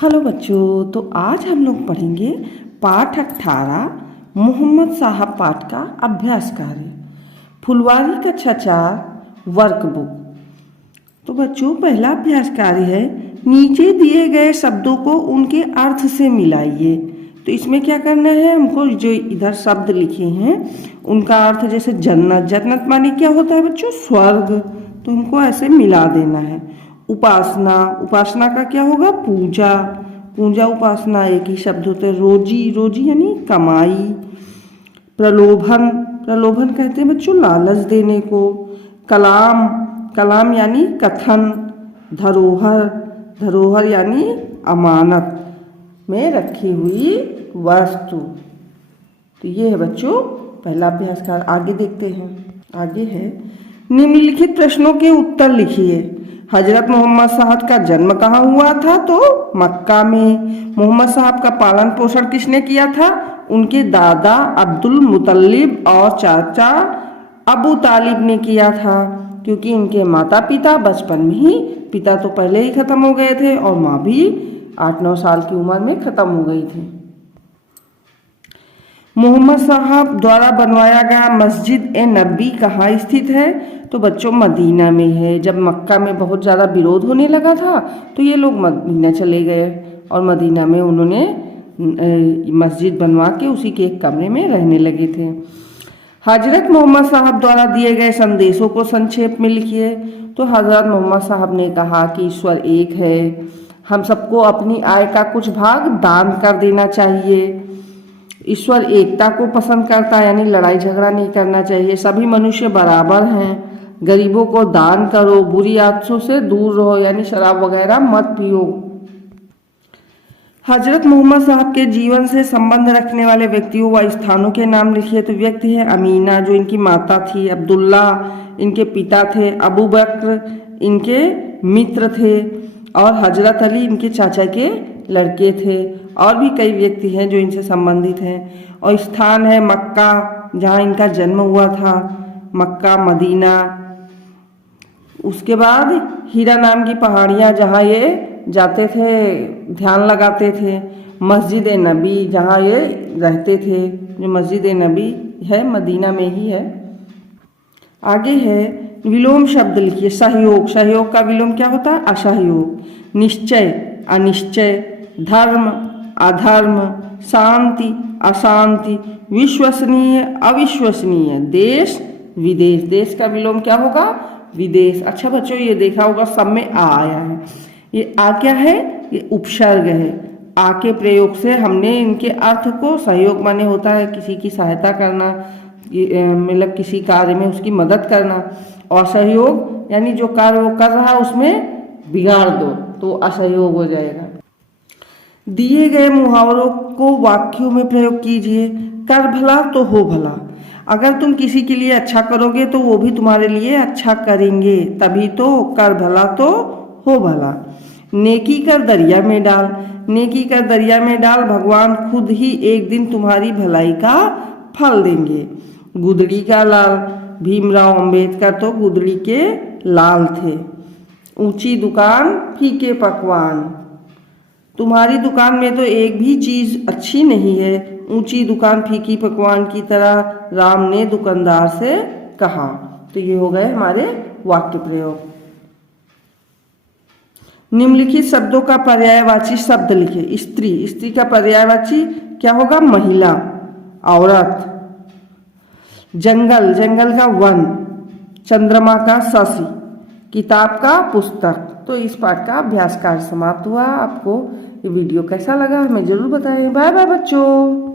Hello बच्चों, तो आज हम लोग पढ़ेंगे पाठ 18 मोहम्मद साहब पाठ का अभ्यास कार्य फुलवारी का छछार वर्कबुक। तो बच्चों, पहला अभ्यास कार्य है नीचे दिए गए शब्दों को उनके अर्थ से मिलाइए। तो इसमें क्या करना है, हमको जो इधर शब्द लिखे हैं उनका अर्थ, जैसे जन्नत, जन्नत माने क्या होता है बच्चों, स्वर्ग, तो उनको ऐसे मिला देना है। उपासना, उपासना का क्या होगा, पूजा, पूजा उपासना एक ही शब्द होते हैं। रोजी, रोजी यानी कमाई। प्रलोभन, प्रलोभन कहते हैं बच्चों लालच देने को। कलाम, कलाम यानी कथन। धरोहर, धरोहर यानी अमानत में रखी हुई वस्तु। तो ये है बच्चों पहला अभ्यास कार्य। आगे देखते हैं। आगे है निम्नलिखित प्रश्नों के उत्तर लिखिए। हजरत मोहम्मद साहब का जन्म कहाँ हुआ था, तो मक्का में। मोहम्मद साहब का पालन पोषण किसने किया था, उनके दादा अब्दुल मुतल्लिब और चाचा अबू तालिब ने किया था, क्योंकि इनके माता पिता बचपन में ही, पिता तो पहले ही खत्म हो गए थे और माँ भी 8-9 साल की उम्र में खत्म हो गई थी। मोहम्मद साहब द्वारा बनवाया गया मस्जिद ए नबी कहाँ स्थित है, तो बच्चों मदीना में है। जब मक्का में बहुत ज़्यादा विरोध होने लगा था तो ये लोग मदीना चले गए और मदीना में उन्होंने मस्जिद बनवा के उसी के एक कमरे में रहने लगे थे। हजरत मोहम्मद साहब द्वारा दिए गए संदेशों को संक्षेप में लिखिए। तो हजरत मोहम्मद साहब ने कहा कि ईश्वर एक है, हम सबको अपनी आय का कुछ भाग दान कर देना चाहिए। ईश्वर एकता को पसंद करता है, यानी लड़ाई झगड़ा नहीं करना चाहिए। सभी मनुष्य बराबर हैं। गरीबों को दान करो, बुरी आदतों से दूर रहो, यानी शराब वगैरह मत पियो। हजरत मोहम्मद साहब के जीवन से संबंध रखने वाले व्यक्तियों व स्थानों के नाम लिखिए। तो व्यक्ति है अमीना, जो इनकी माता थी। अब्दुल्ला इनके पिता थे। अबू बकर इनके मित्र थे और हजरत अली इनके चाचा के लड़के थे। और भी कई व्यक्ति हैं जो इनसे संबंधित हैं। और स्थान है मक्का, जहाँ इनका जन्म हुआ था, मक्का, मदीना। उसके बाद हीरा नाम की पहाड़ियाँ, जहाँ ये जाते थे, ध्यान लगाते थे। मस्जिद ए नबी, जहाँ ये रहते थे, जो मस्जिद ए नबी है मदीना में ही है। आगे है विलोम शब्द लिखिए। सहयोग, सहयोग का विलोम क्या होता है, असहयोग। निश्चय, अनिश्चय। धर्म, अधर्म। शांति, अशांति। विश्वसनीय, अविश्वसनीय। देश, विदेश, देश का विलोम क्या होगा, विदेश। अच्छा बच्चों, ये देखा होगा सब में आ आया है। ये आ क्या है, ये उपसर्ग है। आ के प्रयोग से हमने इनके अर्थ को, सहयोग माने होता है किसी की सहायता करना, मतलब किसी कार्य में उसकी मदद करना। और असहयोग यानी जो कार्य वो कर रहा है उसमें बिगाड़ दो, तो असहयोग हो जाएगा। दिए गए मुहावरों को वाक्यों में प्रयोग कीजिए। कर भला तो हो भला। अगर तुम किसी के लिए अच्छा करोगे तो वो भी तुम्हारे लिए अच्छा करेंगे, तभी तो कर भला तो हो भला। नेकी कर दरिया में डाल, नेकी कर दरिया में डाल, भगवान खुद ही एक दिन तुम्हारी भलाई का फल देंगे। गुदड़ी का लाल, भीमराव अंबेडकर तो गुदड़ी के लाल थे। ऊंची दुकान, फीके पकवान। तुम्हारी दुकान में तो एक भी चीज अच्छी नहीं है, ऊंची दुकान फीकी पकवान की तरह, राम ने दुकानदार से कहा। तो ये हो गए हमारे वाक्य प्रयोग। निम्नलिखित शब्दों का पर्यायवाची शब्द लिखे। स्त्री, स्त्री का पर्यायवाची क्या होगा, महिला, औरत। जंगल, जंगल का वन। चंद्रमा का शशि। किताब का पुस्तक। तो इस पाठ का अभ्यास कार्य समाप्त हुआ। आपको ये वीडियो कैसा लगा हमें जरूर बताएं। बाय बाय बच्चों।